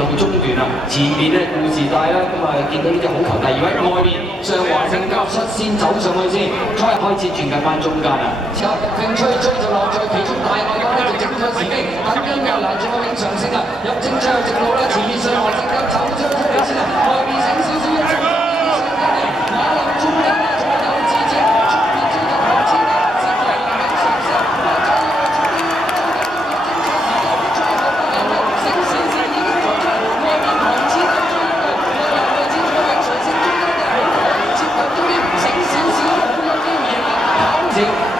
路中段啊，前面咧故事帶啦，咁啊見到呢隻好球，第二位外面上華聖甲率先走上去先，再開始轉緊翻中間啦，之後並吹追就落在其中大外角咧就整咗時機，等緊外攔住個永長勝啊，入正出直路啦，前面上華聖甲走咗出嚟先啊，外面醒少少一陣。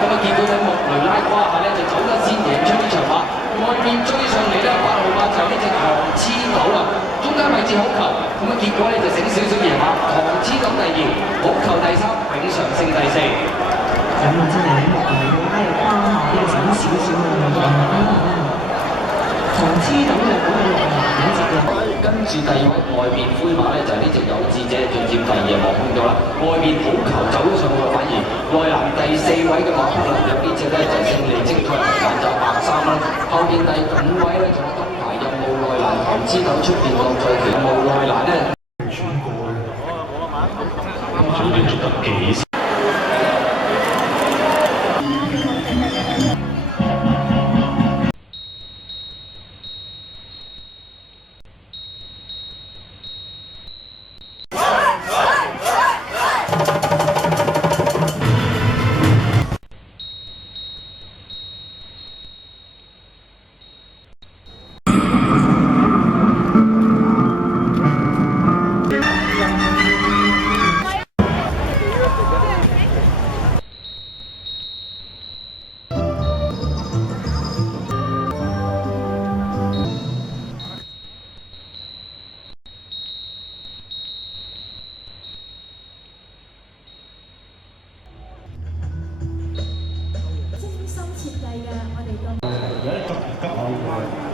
咁啊，見到隻木雷拉瓜下咧，就走得先贏出呢場馬。外面追上嚟咧，8號馬就係呢隻唐黐豆啊，中間位置好球。咁啊，結果咧就醒少少贏馬，唐黐豆第2，好球第3，永常勝第4。咁啊，真係木雷拉瓜下咧醒少少啊，唐黐豆就嗰個6號幾隻嘅。跟住第2位外邊灰馬咧就係呢隻有志者進佔第2，望空咗啦。外面好球走咗上去，反而內欄第4位嘅馬匹能入呢隻咧就勝利精彩，眼就白衫啦。後邊第5位咧仲有金牌任務內欄唐黐豆出邊落在其任務內欄咧。轉過嘅，早啲捉得幾？精心設計嘅，我哋咁。